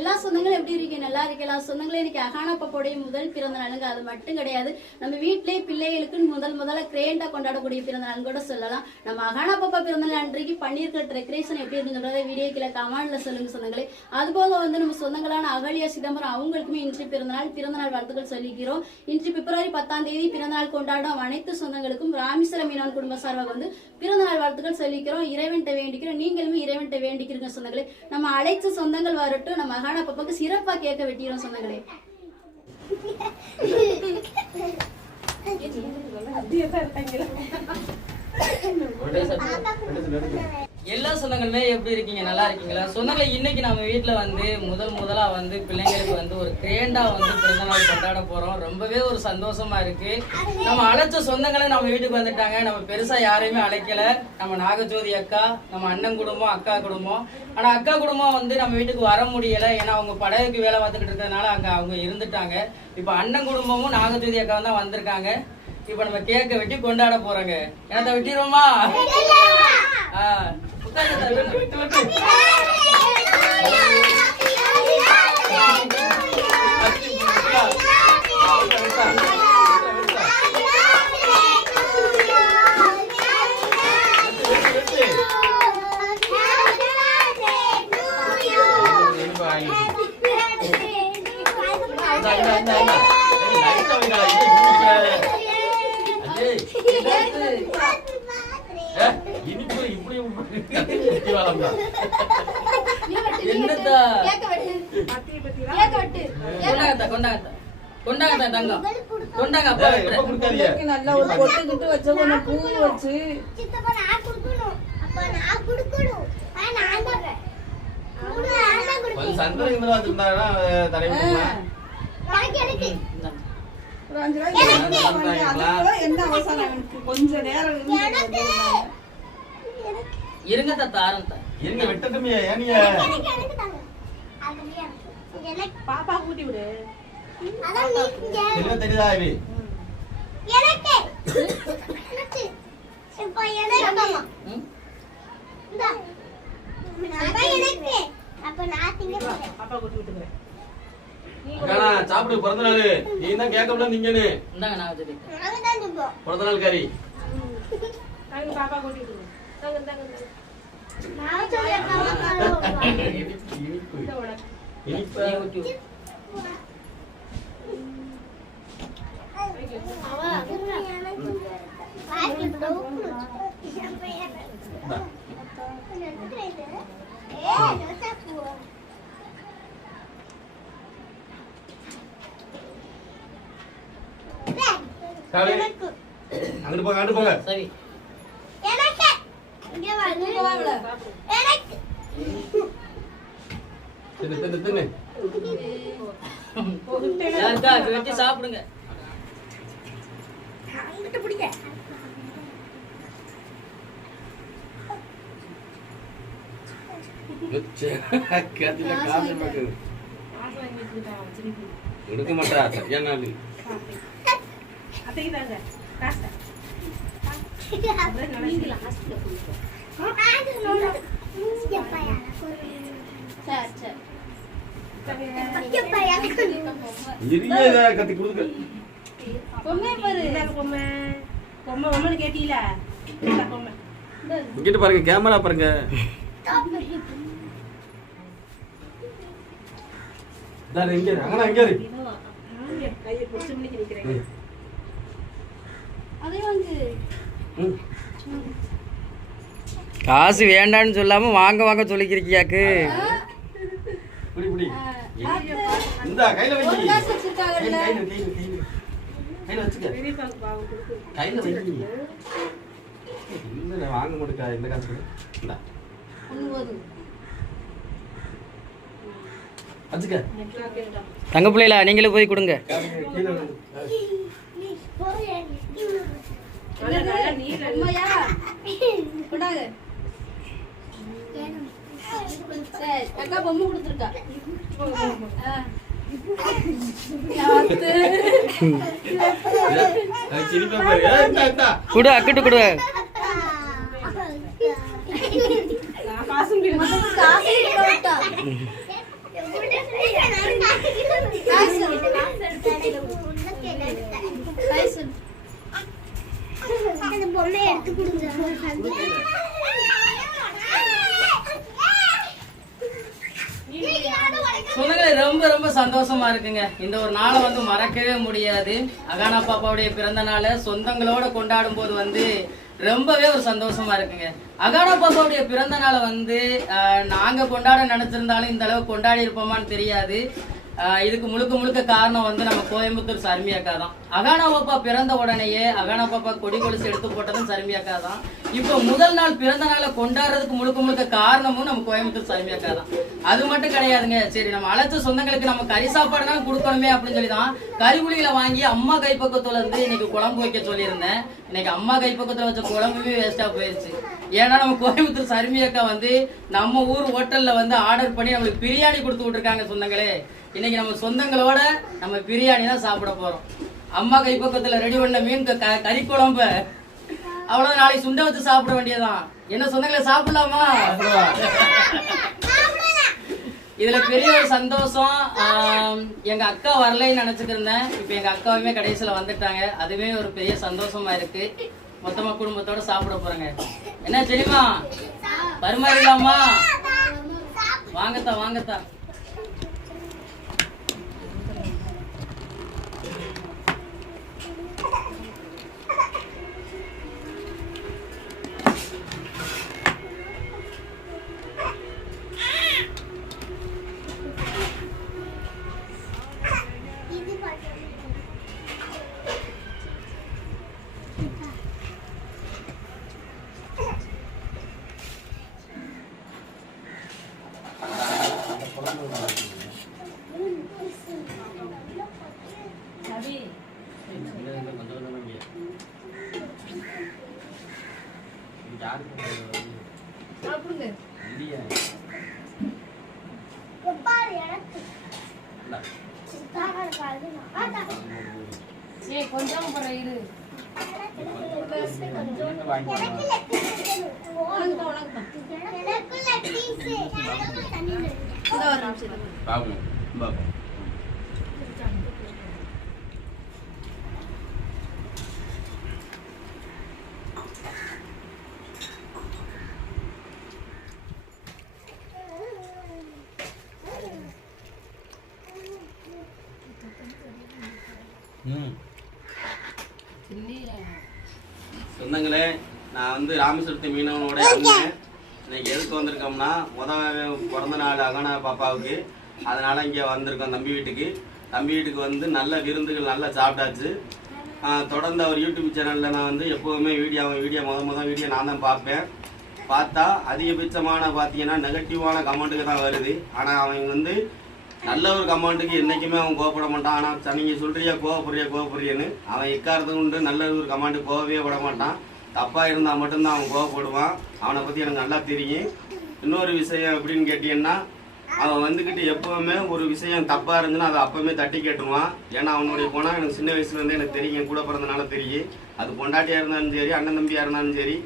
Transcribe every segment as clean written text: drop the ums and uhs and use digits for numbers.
எல்லா சொந்தங்களும் எப்படி இருக்கீங்க? நல்லா இருக்கு. எல்லா சொந்தங்களும் இன்னைக்கு அகானா பாப்பாவுடைய முதல் பிறந்த நாளுங்க. அது மட்டும் கிடையாது, நம்ம வீட்டிலேயே பிள்ளைகளுக்கு முதல்ல கிரேண்டா கொண்டாடக்கூடிய பிறந்த நாள் கூட சொல்லலாம். நம்ம அகானா பாப்பா பிறந்த நாள் அன்றைக்கு பண்ணியிருக்கிற டெக்கரேஷன் எப்படி இருக்குன்றத வீடியோ கீழே கமெண்ட்ல சொல்லுங்க சொந்தங்களே. அதுபோக நம்ம சொந்தங்களான அகலியா சிதம்பரம் அவங்களுக்குமே இன்று பிறந்தநாள் வாழ்த்துக்கள் சொல்லிக்கிறோம். இன்று பிப்ரவரி 10ஆம் தேதி பிறந்தநாள் கொண்டாடும் அனைத்து சொந்தங்களுக்கும் ராமேஸ்வரம் மீனவன் குடும்ப சார்பாக பிறந்தநாள் வாழ்த்துக்கள் சொல்லிக்கிறோம். இறைவன்கிட்ட வேண்டிக்கிறோம். நீங்களுமே இறைவன்கிட்ட வேண்டிக்கிறீங்க சொந்தங்களே. நம்ம அழைச்ச சொந்தங்கள் வரட்டும். நம்ம அகானா பாப்பாக்கு சிறப்பா கேட்க வெட்டிக்கிறோம் சொந்தங்களே. எல்லா சொந்தங்களுமே எப்படி இருக்கீங்க? நல்லா இருக்கீங்களா சொந்தங்களை? இன்னைக்கு நம்ம வீட்டுல முதலா பிள்ளைங்களுக்கு ஒரு கிரேண்டா பிறந்தநாள் கொண்டாட போறோம். ரொம்பவே ஒரு சந்தோஷமா இருக்கு. நம்ம அழைச்ச சொந்தங்களை நம்ம வீட்டுக்கு வந்துட்டாங்க. நம்ம பெருசா யாரையுமே அழைக்கல. நம்ம நாகஜோதி அக்கா, நம்ம அண்ணன் குடும்பம், அக்கா குடும்பம். ஆனா அக்கா குடும்பம் நம்ம வீட்டுக்கு வர முடியல. ஏன்னா அவங்க படகுக்கு வேலை பார்த்துக்கிட்டு இருக்கிறதுனால அங்க அவங்க இருந்துட்டாங்க. இப்ப அண்ணன் குடும்பமும் நாகஜோதி அக்கா தான் வந்திருக்காங்க. இப்ப நம்ம கேக்க வெட்டி கொண்டாட போறோங்க. என்னத்த வெட்டிடுவோமா? நல்லா ஒரு பொட்டுக்கிட்டு வச்ச கொஞ்சம் பூ வச்சு ஒரு 5 ரூபாய் என்ன அவசரம்? கொஞ்ச நேரம் இருங்க தாத்தா, இருங்க வெட்டட்டுமே. ஏனிய பாப்பா கூட்டி விடு. என்ன தெரியுதா இது? எனக்கு இப்ப எனக்கு இந்த எனக்கு அப்ப நான் திங்க போறேன். பாப்பா கூட்டி விட்டுறேன். அக்கா சாப்பிடு பிறந்த நாள். நீ தான் கேட்கல நீங்கன்னு. இந்தாங்க நான் வந்து நாங்க தான் திம்போம். பிறந்த நாள் காரி. நாங்க பாப்பா கூட்டி விட்டுறோம். நாங்க நான் சொல்றேன் இனிப்பு அங்கிட்டு போங்க, அங்கிட்டு போங்க. சரி. எனக்கு இங்க வா. எனக்கு தின்னு தின்னு. யாருக்கா வெட்டி சாப்பிடுங்க. அங்கிட்டு பிடிங்க. கேட்டில காசு பாக்கு. எடுக்க மாட்டா சரியான நாள். அத்தைக்கு தாங்க காசு. கத்தி கொடுக்க கேட்டீல இங்கிட்டு பாருங்க, கேமரா பாருங்க. காசு வேண்டான்னு சொல்லாம வாங்க வாங்க சொல்லிக்கிறியாக்கு. வாங்க மாட்டேக்கா இந்த காசு. தங்க பிள்ளைல நீங்களே போய் கொடுங்க. அக்கா பொம்மை கொடுத்துருக்கா. குடு அக்கிட்டு குடு. சொந்தங்களே ரொம்ப ரொம்ப சந்தோஷமா இருக்குங்க. இந்த ஒரு நாளை வந்து மறக்கவே முடியாது. அகானா பாப்பாவுடைய பிறந்த நாளை சொந்தங்களோட கொண்டாடும் போது வந்து ரொம்பவே ஒரு சந்தோஷமா இருக்குங்க. அகானா பாப்பாவுடைய பிறந்த நாளை வந்து நாங்க கொண்டாட நினைச்சிருந்தாலும் இந்த அளவுக்கு கொண்டாடி இருப்போமான்னு தெரியாது. இதுக்கு முழுக்க முழுக்க காரணம் வந்து நம்ம கோயம்புத்தூர் சர்மி அக்கா தான். அகானா பாப்பா பிறந்த உடனேயே அகானா பாப்பா கொடி கொலுசு எடுத்து போட்டதும் சர்மி அக்கா தான். இப்போ முதல் நாள் பிறந்த நாளை கொண்டாடுறதுக்கு முழுக்க முழுக்க காரணமும் நம்ம கோயம்புத்தூர் சர்மி அக்கா தான். அது மட்டும் கிடையாதுங்க. சரி, நம்ம அழைச்ச சொந்தங்களுக்கு நம்ம கறி சாப்பாடு தான் கொடுக்கணுமே அப்படின்னு சொல்லி தான் கறிகுழிகளை வாங்கி அம்மா கைப்பக்கத்துல இருந்து இன்னைக்கு குழம்பு வைக்க சொல்லியிருந்தேன். இன்னைக்கு அம்மா கைப்பக்கத்துல வச்ச குழம்புமே வேஸ்டா போயிருச்சு. ஏன்னா நம்ம கோயம்புத்தூர் சர்மி அக்கா வந்து நம்ம ஊர் ஹோட்டல்ல வந்து ஆர்டர் பண்ணி நம்மளுக்கு பிரியாணி கொடுத்து விட்டுருக்காங்க. சொந்தங்களே, இன்னைக்கு நம்ம சொந்தங்களோட நம்ம பிரியாணி தான் சாப்பிட போறோம். அம்மா கைப்பக்கத்துல ரெடி பண்ண மீன் கறி குழம்பு அவ்வளவு நாளைக்கு சுண்ட வச்சு சாப்பிட வேண்டியதான். என்ன சொந்தங்களை சாப்பிடலாமா? இதுல பெரிய ஒரு சந்தோஷம். எங்க அக்கா வரலைன்னு நினைச்சிட்டு இருந்தேன். இப்ப எங்க அக்காவுமே கடைசியில வந்துட்டாங்க. அதுவே ஒரு பெரிய சந்தோஷமா இருக்கு. மொத்தமா குடும்பத்தோட சாப்பிட போறேங்க. என்ன தெரியுமா, பரிமாறிடலாமா? வாங்கத்தா வாங்கத்தா. கொஞ்சம் இரு. சொந்தங்களே, நான் வந்து ராமேஸ்வரத்து மீனவனோட அண்ணன். இன்னைக்கு எதுக்கு வந்திருக்கோம்னா, பிறந்த நாள் அகானா பாப்பாவுக்கு. அதனால இங்கே வந்திருக்கோம் தம்பி வீட்டுக்கு. தம்பி வீட்டுக்கு வந்து நல்ல விருந்துகள் நல்லா சாப்பிட்டாச்சு. தொடர்ந்து அவர் யூடியூப் சேனலில் நான் வந்து எப்போவுமே வீடியோ வீடியோ நான் தான் பார்ப்பேன். பார்த்தா அதிகபட்சமான பார்த்தீங்கன்னா நெகட்டிவான கமெண்ட்டுக்கு தான் வருது. ஆனால் அவங்க வந்து நல்ல ஒரு கமெண்ட்டுக்கு என்றைக்குமே அவன் கோவப்பட மாட்டான். ஆனால் நீங்கள் சொல்கிறியா கோவப்படுறியன்னு அவன் எக்காரத்துக்கு உண்டு நல்ல ஒரு கமெண்ட்டு கோவவே விட மாட்டான். தப்பாக இருந்தால் மட்டும்தான் அவன் கோவப்படுவான். அவனை பற்றி எனக்கு நல்லா தெரியும். இன்னொரு விஷயம் எப்படின்னு கேட்டீங்கன்னா, அவன் வந்துக்கிட்டு எப்போவுமே ஒரு விஷயம் தப்பாக இருந்துன்னா அதை அப்போவுமே தட்டி கேட்டுருவான். ஏன்னா அவனுடைய குணம் எனக்கு சின்ன வயசுலேருந்தே எனக்கு தெரியும். கூட பிறந்தனால தெரியும். அது பொண்டாட்டியாக இருந்தாலும் சரி, அண்ணன் தம்பியாக இருந்தாலும் சரி,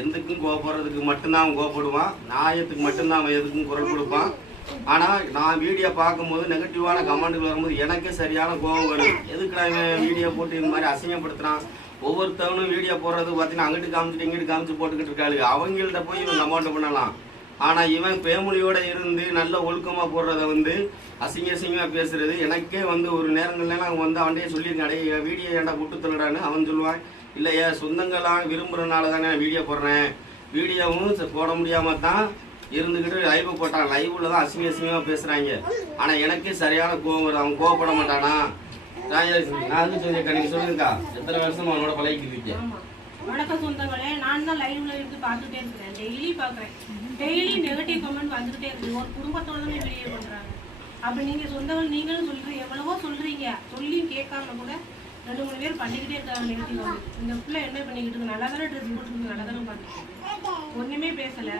எதுக்கும் கோவப்படுறதுக்கு மட்டும்தான் அவன் கோவப்படுவான். நியாயத்துக்கு மட்டும்தான் அவன் எதுக்கும் குரல் கொடுப்பான். ஆனால் நான் வீடியோ பார்க்கும்போது நெகட்டிவான கமெண்ட்டுகள் வரும்போது எனக்கே சரியான கோபம் வரும். எதுக்குடா இவன் வீடியோ போட்டு இந்த மாதிரி அசிங்கப்படுத்துகிறான். ஒவ்வொருத்தவனும் வீடியோ போடுறது பார்த்தீங்கன்னா அங்கிட்டு காமிச்சிட்டு இங்கிட்டு காமிச்சு போட்டுக்கிட்டு இருக்காளு. அவங்கள்ட்ட போய் இவன் கமெண்ட் பண்ணலாம். ஆனால் இவன் பேமொழியோட இருந்து நல்ல ஒழுக்கமாக போடுறத வந்து அசிங்கமாக பேசுறது எனக்கே வந்து ஒரு நேரங்கள்லாம் வந்து அவன்கிட்டே சொல்லியிருக்கான், வீடியோ ஏன்டா விட்டு தள்ளுறான்னு. அவன் சொல்லுவான், இல்லையா சொந்தங்களாம் விரும்புகிறனால தானே வீடியோ போடுறேன். வீடியோவும் போட முடியாமல் தான் இருந்துக்கிட்டு லைவ் போட்டான். லைவ்ல தான் அசிங்கமாக பேசுகிறாங்க. ஆனால் எனக்கே சரியான கோவம் வரும். அவன் கோவப்பட மாட்டானா? நான் சொல்லியிருக்கேன். சொல்லுங்கக்கா, எத்தனை வருஷமா அவனோட பழகிக்கிட்டு இருக்கேன். வணக்கம் சொந்தங்களே, நான் தான் லைவ்ல இருந்து பார்த்துட்டே இருக்கிறேன். டெய்லி பார்க்குறேன். டெய்லி நெகட்டிவ் கமெண்ட் வந்துகிட்டே இருக்குது. ஒரு குடும்பத்தோட தான் வீடியோ பண்ணுறாங்க. அப்படி நீங்கள் சொந்தங்கள் நீங்களும் சொல்கிறீங்க, எவ்வளவோ சொல்கிறீங்க. சொல்லியும் கேட்காம கூட 2-3 பேர் பண்ணிக்கிட்டே இருக்காங்க நெகட்டிவ் கமெண்ட். இந்த பிள்ளை என்ன பண்ணிக்கிட்டு இருக்கு? நல்லா தானே ட்ரெஸ் போட்டுருக்கு, நல்லா தானே பார்த்துட்டு ஒன்றுமே பேசலை.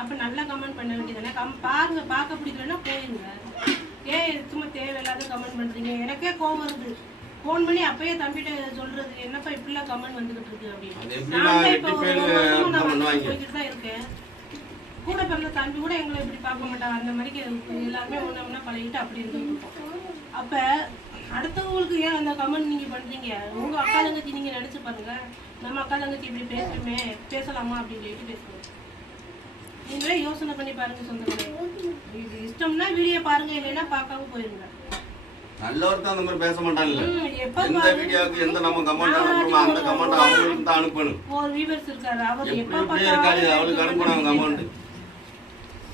அப்போ நல்லா கமெண்ட் பண்ண வேண்டியதானே. பாருங்க, பார்க்க பிடிக்கலன்னா போயிருங்க. ஏன் சும்மா தேவையில்லாத கமெண்ட் பண்ணுறீங்க? எனக்கே கோவம் வருது. ஃபோன் பண்ணி அப்பயே தம்பிகிட்ட சொல்றது, என்னப்பா இப்படிலாம் கமெண்ட் வந்துகிட்டு இருக்கு அப்படின்னு. நான் இப்போ போய்கிட்டு தான் இருக்கேன். கூட பிறந்த தம்பி கூட எங்களை இப்படி பார்க்க மாட்டாங்க. அந்த மாதிரி எல்லாருமே ஒன்றா பழகிட்டு அப்படி இருந்துருக்கோம். அப்போ அடுத்தவங்களுக்கு ஏன் அந்த கமெண்ட் நீங்கள் பண்ணுறீங்க? உங்கள் அக்கா தங்கச்சி நீங்கள் நினச்சி பாருங்க, நம்ம அக்கா தங்கச்சி இப்படி பேசலாமா அப்படின்னு சொல்லிட்டு பேசுவோம். நீங்களே யோசனை பண்ணி பாருங்க சொந்தங்களே. இது இஷ்டம்னா வீடியோ பாருங்க, இல்லைன்னா பார்க்காம போயிருங்க. நல்லவர் அந்த மாதிரி பேச மாட்டான்ல. எப்ப எந்த வீடியோவுக்கு எந்த நம்ம கமெண்ட் அனுப்புறோமோ அந்த கமெண்ட் அவங்களுக்கு தான் அனுப்பணும். ஒரு வியூவர்ஸ் இருக்காரு, அவர் எப்ப இப்படியே இருக்காது, அவளுக்கு அனுப்பணும் கமெண்ட்.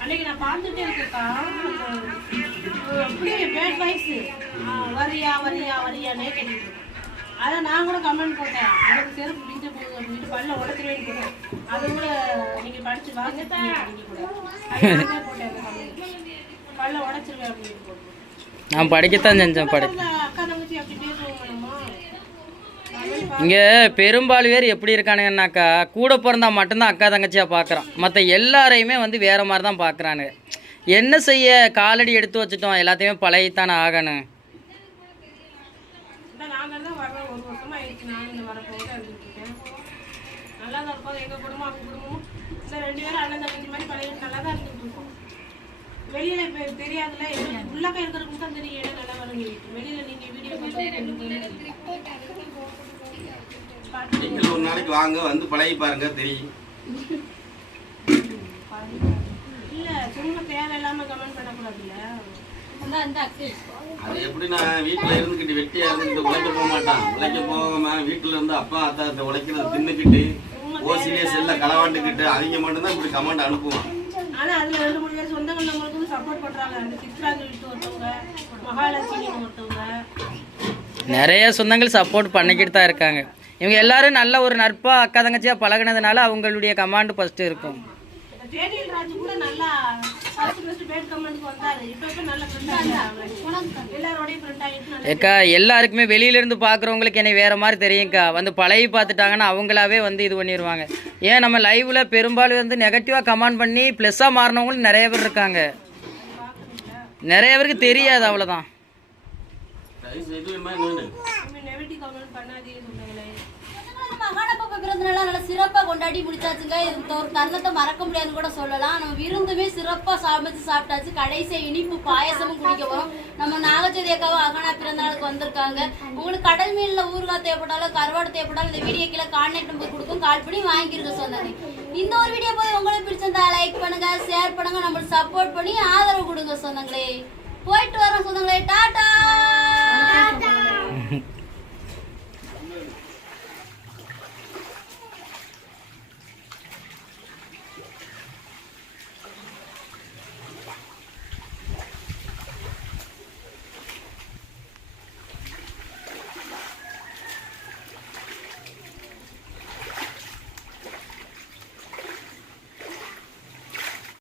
அன்னைக்கு நான் பார்த்துட்டே இருக்கேக்கா, அப்படியே பேட் வாய்ஸ், வரியா வரியா வரியானே கேட்டுட்டு. அதான் நான் கூட கமெண்ட் போட்டேன், எனக்கு செருப்பு பிடிச்ச போகுது அப்படின்ட்டு பல்ல உடச்சிருவேன்னு போட்டேன். அதை கூட நீங்க படிச்சு வாங்க கூட போட்டேன், பல்ல உடச்சிருவேன் அப்படின்னு போட்டேன். நான் படிக்கத்தான் செஞ்சேன். அக்கா தங்கச்சி அப்படி பேசுவோம் நம்ம. இங்கே பெரும்பாலும் பேர் எப்படி இருக்கானுங்கன்னாக்கா, கூட பிறந்தா மட்டும்தான் அக்கா தங்கச்சியாக பார்க்குறான், மற்ற எல்லாரையுமே வந்து வேறு மாதிரி தான் பார்க்குறானுங்க. என்ன செய்ய, காலடி எடுத்து வச்சுட்டோம், எல்லாத்தையுமே பழகித்தானே ஆகணும். நாங்கள் தான் வர்றோம், ஒரு வருஷமா ஆயிடுச்சு. நானும் இந்த வரப்போது இருந்துருக்கேன். நல்லா தான் இருப்போம். எங்கள் குடும்பம் அவங்க குடும்பமும் இந்த 2 பேரும் அண்ணன் தங்கச்சி மாதிரி பழகிட்டு நல்லா தான் இருந்துட்டு இருக்கோம். வெளியில இப்போ தெரியாதுல்ல, உள்ளக்கா இருக்கிறதுக்கு தான் தெரியும் இடம் நல்லா வருங்க. வெளியில நீங்க வீடியோ நீங்களும் ஒரு நாளைக்கு வாங்க, வந்து பழகி பாருங்க தெரியும். இல்ல சும்மா தேவையில்லாம கமெண்ட் பண்ணக்கூடாதுல்ல. அது எப்படி நான் வீட்டுல இருந்துக்கிட்டு வெட்டியா இருந்துக்கிட்டு உழைக்க போக மாட்டான். உழைக்க போகாம வீட்டுல இருந்து அப்பா அத்தாத்த உழைக்கிறத தின்னுக்கிட்டு ஓசிலே செல்ல களவாண்டுக்கிட்டு அவங்க மட்டும்தான் இப்படி கமெண்ட் அனுப்புவான். ஆனா அதுல 2-3 பேர் சொந்தங்கள் நம்மளுக்கு சப்போர்ட் பண்றாங்க. அந்த சித்ராங்க வீட்டு ஒருத்தவங்க, மகாலட்சுமி ஒருத்தவங்க, நிறைய சொந்தங்கள் சப்போர்ட் பண்ணிக்கிட்டு தான் இருக்காங்க. இவங்க எல்லாரும் நல்ல ஒரு நட்பாக அக்கா தங்கச்சியாக பழகினதுனால அவங்களுடைய கமாண்டு ஃபஸ்ட்டு இருக்கும். தேனியல் ராஜு கூட நல்லா ஃபர்ஸ்ட் பேட் கமெண்ட்க்கு வந்தாரு. இப்போ நல்ல ஃப்ரெண்ட் ஆயிட்டாங்க, எல்லாரோடையும் ஃப்ரெண்ட் ஆயிட்டு. ஏக்கா எல்லாருக்குமே வெளியிலேருந்து பார்க்குறவங்களுக்கு என்னை வேறு மாதிரி தெரியும்க்கா, வந்து பழகி பார்த்துட்டாங்கன்னா அவங்களாவே வந்து இது பண்ணிடுவாங்க. ஏன் நம்ம லைவில் பெரும்பாலும் வந்து நெகட்டிவாக கமெண்ட் பண்ணி ப்ளஸ்ஸாக மாறினவங்களும் நிறைய பேர் இருக்காங்க. நிறைய பேருக்கு தெரியாது, அவ்வளோதான். நெகட்டிவ் கமெண்ட் பண்ணாதீங்க சொன்னாங்களே. மகானப்பா பிறந்தநாள நல்லா சிறப்பா கொண்டாடி முடிச்சாச்சுங்க. இந்த ஒரு தருணத்தை மறக்க முடியாதுன்னு கூட சொல்லலாம். நம்ம விருந்துமே சிறப்பா சமைச்சு சாப்பிட்டாச்சு. கடைசியா இனிப்பு பாயசமும் குடிக்க போறோம். நம்ம நாகச்சதி அக்காவும் அகனா பிறந்தநாளுக்கு வந்திருக்காங்க. உங்களுக்கு கடல் மீன்ல ஊறுகாய் தேவைப்பட்டாலும் கருவாடு தேவைப்பட்டாலும் இந்த வீடியோ கீழே கான்டாக்ட் நம்பர் கொடுக்கும், கால் பண்ணி வாங்கிருக்க சொன்னாங்க. இந்த ஒரு வீடியோ போய் உங்களுக்கு பிடிச்சிருந்தா லைக் பண்ணுங்க, ஷேர் பண்ணுங்க, நம்மளுக்கு சப்போர்ட் பண்ணி ஆதரவு கொடுங்க சொன்னாங்களே. போயிட்டு